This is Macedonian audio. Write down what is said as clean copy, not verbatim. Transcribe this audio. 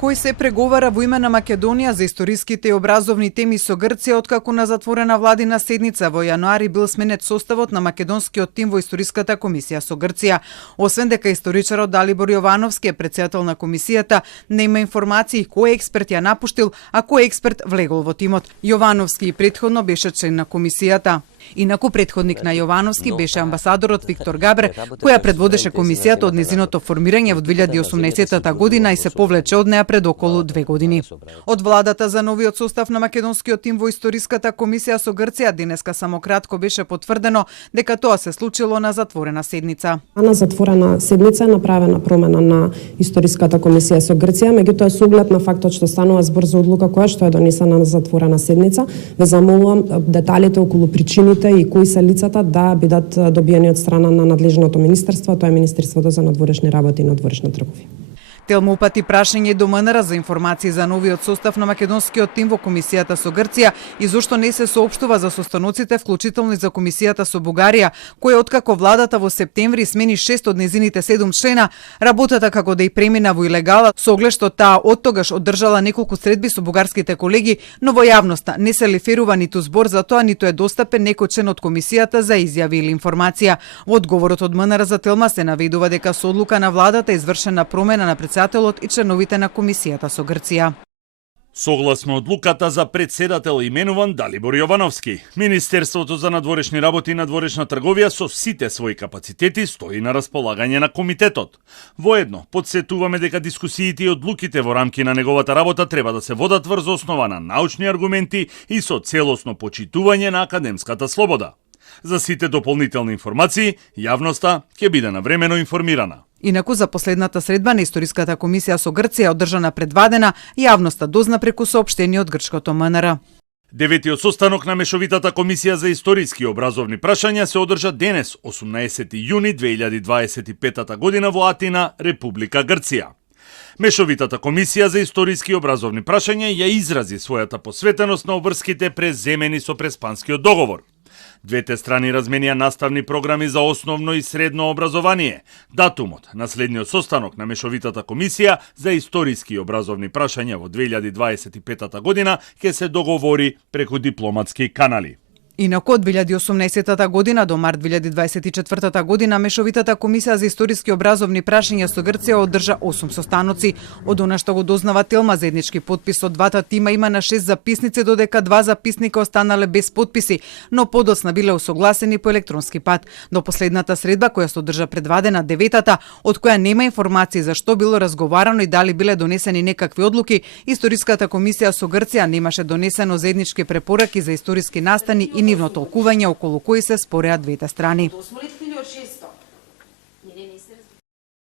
Кој се преговара во име на Македонија за историските и образовни теми со Грција откако на затворена владина седница во јануари бил сменет составот на македонскиот тим во историската комисија со Грција. Освен дека историчарот Далибор Јовановски е претседател на комисијата, нема информации кој експерт ја напуштил, а кој експерт влегол во тимот. Јовановски и претходно беше член на комисијата. Инаку претходник на Јовановски беше амбасадорот Виктор Габре, која предводеше комисијата од незиното формирање во 2018 година и се повлече од неа пред околу 2 години. Од владата за новиот состав на македонскиот тим во историската комисија со Грција денеска само кратко беше потврдено дека тоа се случило на затворена седница. На затворена седница е направена промена на историската комисија со Грција, меѓутоа со оглед на фактот што станува збор за одлука која што е донесена на затворена седница, ве замолувам деталите околу причините и кои се лицата да бидат добиени од страна на надлежното министерство, тоа е Министерството за надворешни работи и надворешна трговија. Телма упати прашање до МНР за информации за новиот состав на македонскиот тим во комисијата со Грција и зошто не се соопштува за состаноците, вклучително и за комисијата со Бугарија, која откако владата во септември смени 6 од незините 7 члена, работата како да и премина во илегала, со оглед што таа оттогаш одржала неколку средби со бугарските колеги, но во јавноста не се леферува ниту збор за тоа, ниту е достапен некој член од комисијата за изјави или информација. Во одговорот од МНР за Телма се наведува дека со одлука на владата е извршена промена на председателот и членовите на комисијата со Грција. Согласно одлуката за председател именуван Далибор Јовановски, Министерството за надворешни работи и надворешна трговија со сите своји капацитети стои на располагање на комитетот. Воедно, подсетуваме дека дискусиите и одлуките во рамки на неговата работа треба да се водат врз основа на научни аргументи и со целосно почитување на академската слобода. За сите дополнителни информации, јавноста ќе биде навремено информирана. Инаку за последната средба на историската комисија со Грција одржана предвадена, јавноста дозна преку соопштение од грчкото МНР. Деветиот состанок на Мешовитата комисија за историски и образовни прашања се одржа денес, 18 јуни 2025 година во Атина, Република Грција. Мешовитата комисија за историски и образовни прашања ја изрази својата посветеност на обврските преземени со Преспанскиот договор. Двете страни разменија наставни програми за основно и средно образование. Датумот на следниот состанок на Мешовитата комисија за историски и образовни прашања во 2025 година ќе се договори преку дипломатски канали. Инаку од 2018 година до март 2024 година Мешовитата комисија за историски и образовни прашања со Грција одржа 8 состаноци. Од она што го дознава Телма, заеднички подпис од двата тима има на 6 записници, додека 2 записника останале без подписи, но подоцна биле усогласени по електронски пат. До последната средба, која се одржа предвадена, деветата, од која нема информации за што било разговарано и дали биле донесени некакви одлуки, историската комисија со Грција немаше донесено заеднички препораки за историски настани и нивно толкување околу кои се спореа двете страни.